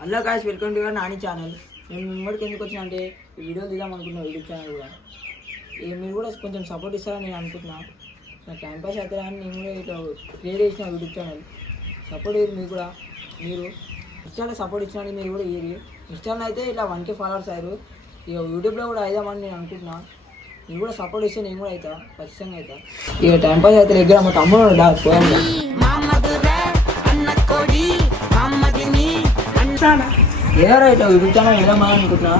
Hello guys, welcome to your Nani channel. నేను ముంగడికి ఎందుకు వచ్చినా అంటే ఈ వీడియోలు తీద్దాం అనుకున్నా, యూట్యూబ్ ఛానల్ కూడా. మీరు కూడా కొంచెం సపోర్ట్ ఇస్తారని నేను అనుకుంటున్నా. నాకు టైంపాస్ అవుతుందా అని నేను కూడా ఇట్లా క్రియేట్ చేసిన యూట్యూబ్ ఛానల్. సపోర్ట్ ఇయ్యారు మీరు కూడా. మీరు ఇన్స్టాలో సపోర్ట్ ఇచ్చినట్టు మీరు కూడా ఇయ్యి. ఇన్స్టాలో అయితే ఇట్లా 1K ఫాలోవర్స్ అయ్యారు. ఇక యూట్యూబ్లో కూడా అయిదామని నేను అనుకుంటున్నా. మీరు కూడా సపోర్ట్ ఇస్తే నేను కూడా అవుతా, ఖచ్చితంగా అవుతా. ఇక టైంపాస్ అయితే దగ్గర మా తమ్ముడు పోయాను. ఏదో ఇట్లా యూట్యూబ్ ఛానల్ వెళ్దామా అనుకుంటున్నా.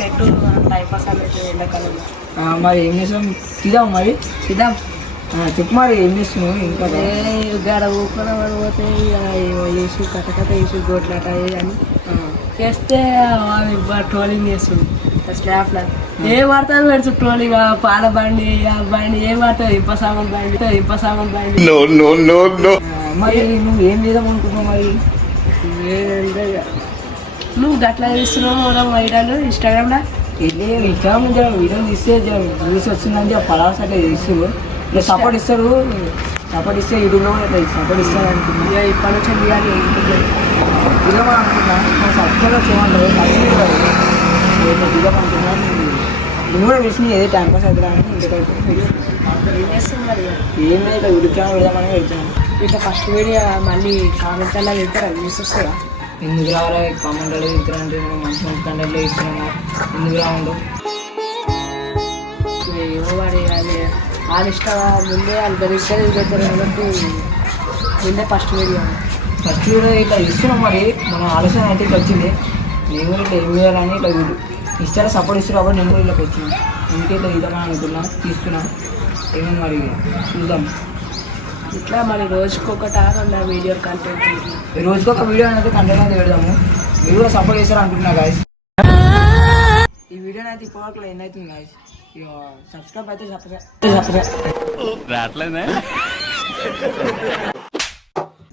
పెట్టు టైంపాస్ అనేది ఎండాకాలంలో. మరి ఏం చేస్తాం, తిదాం మరి తిదాం. చెప్పు మరి ఏం చేస్తున్నావు ఇంకా? గడ ఊకొని పడిపోతే వేసి కట్టకట్ట వేసి గోట్లాట అని చేస్తే ట్రోలింగ్ చేస్తుంది స్లాప్లో. ఏం పడుతుంది పెడుతు ట్రోలింగ్, పాల బండి ఆ బండి ఏం పడుతుంది, ఇప్పసామం బండి. మరి నువ్వు ఏం చేద్దాం అనుకుంటున్నావు మరి? నువ్వు గట్లా తీస్తున్నావు వైరాలు ఇన్స్టాగ్రామ్లో. ఇన్స్టాగ్రామ్ నుంచి వీడియో తీస్తే వ్యూస్ వస్తుందని ఫలాస్ అట్లా తీస్తారు. ఇట్లా సపోర్ట్ ఇస్తారు. సపోర్ట్ ఇస్తే యూట్యూబ్లో కూడా ఇట్లా సపోర్ట్ ఇస్తారు అనుకుంటున్నా. ఇప్పటి నుంచి తీయాలి దిగమని అనుకుంటున్నా. సబ్స్క్రైబర్ చేయమంటారు, దిగమనుకుంటున్నా. నేను కూడా వేసి ఏదో టైంపాస్ అవుతుందా అని ఇంటికైతే ఏం చేస్తుంది మరి. ఏం లేదు, ఇట్లా యూట్యూబ్ ఛానల్ పెడదామని వెళ్తున్నాను. ఇట్లా ఫస్ట్ వీడియో మళ్ళీ కామెంట్ అలా పెడతారా, వ్యూస్ వస్తారా? ఎందుకు రావాలి కామెంట్ అలా ఇస్తారంటే మంచి మంచి కంటెంట్లో ఇస్తున్నాము. ఎందుకు రావండు ఏమో మరి అది వాళ్ళ ఇష్టం. ముందే వాళ్ళు గరిష్టలు పెడతారు కాబట్టి ముందే ఫస్ట్ వీడియో ఇట్లా ఇస్తున్నాం. మరి మన ఆలోచన అయితే ఇట్లా వచ్చింది. నేను కూడా ఇట్లా ఏం చేయాలని ఇట్లా ఇస్తారా సపోర్ట్ ఇస్తారు కాబట్టి నేను కూడా ఇట్లా వచ్చినాను. అందుకే ఇట్లా ఇద్దామని అనుకున్నా, తీసుకున్నా. ఏమో మరి చూద్దాం. ఇట్లా మరి రోజుకొకట వీడియో కంటెంట్, రోజుకొక వీడియో అనేది కంటెంట్ అయితే పెడదాము. మీరు కూడా సపోర్ట్ చేస్తారు అనుకుంటున్నా గాయస్. ఈ వీడియోని అయితే ఇప్పటివరకు ఎండ్ అవుతుంది గాయస్. సబ్స్క్రైబ్ అయితే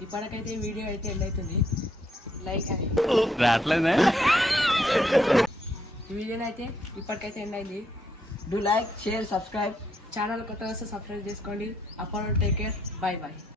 ఇప్పటికైతే వీడియో అయితే ఎండ్ అవుతుంది. లైక్ ఈ వీడియోని అయితే ఇప్పటికైతే ఎండ్ అయింది. Do like, share, subscribe. Channel కొత్తగా వస్తే సబ్స్క్రైబ్ చేసుకోండి. అప్పుడు టేక్ కేర్, బాయ్.